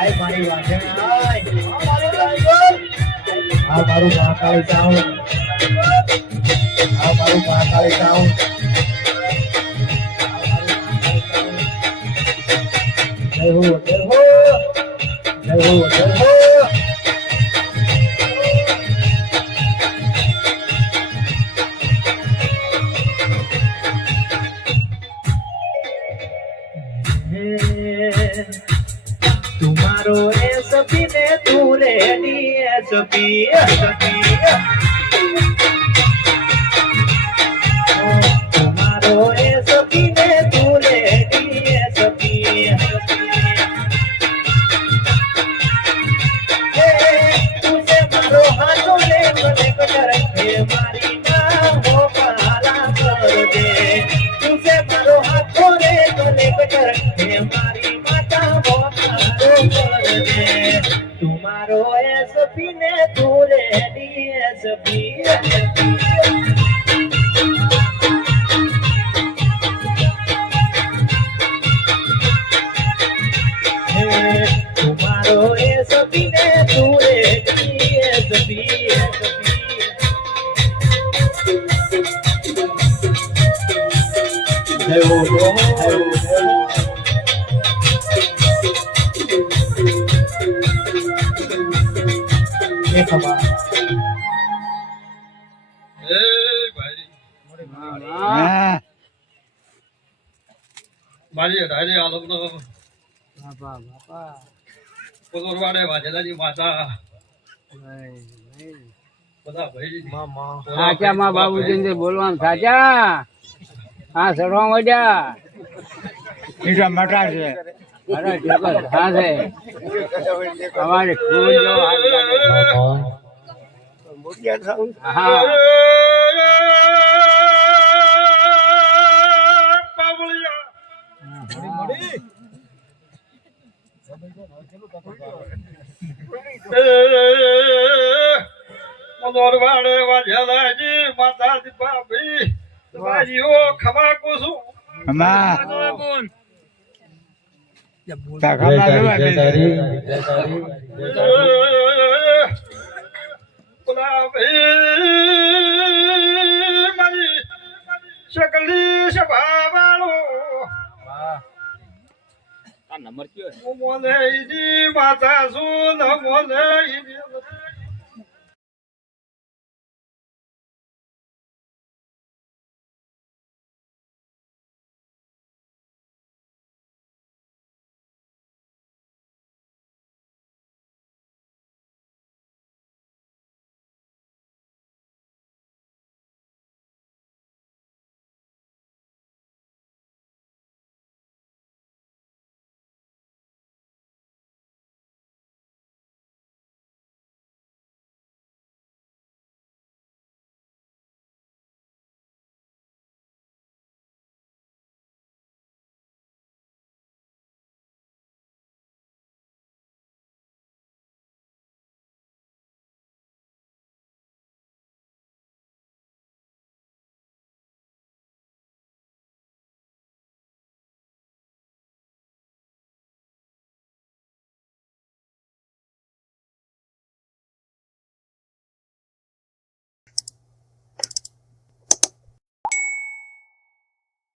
આય મારી વાંઢણ આય આ મારું મહાકાળી ચાઉં આ મારું મહાકાળી ચાઉં જય હો જય હો જય હો જય હો तुम्हारो एसपी ने तू रेडी एसपी तुम्हारो एसपी ने तू रेडी एसपी तुझे मारो हाथों ले कर मारी ना हो पाला कर दे तुझे मारो हाथों ले कर मारी तुम्हारो एसपी ने तू रेडी एसपी तुम्हारो एसपी ने तू रेडी एसपी મારી રાડે આ લોકો બાપા બાપા કોરવાડે વાજેલાજી માતા બધા ભાઈ મામા સાચા માં બાબુજી બોલવાનું સાચા હા સડવા મળ્યા મીઠા મટા છે અરે ઠીક હા છે અમારે ફૂલ જો હા મોરવાડે વાજેલાજી માતા ભાઈ તમારીઓ ખમા કુસુ મારી શકલી સભાવાળો નંબર કયો મોલે માતા શું મોલે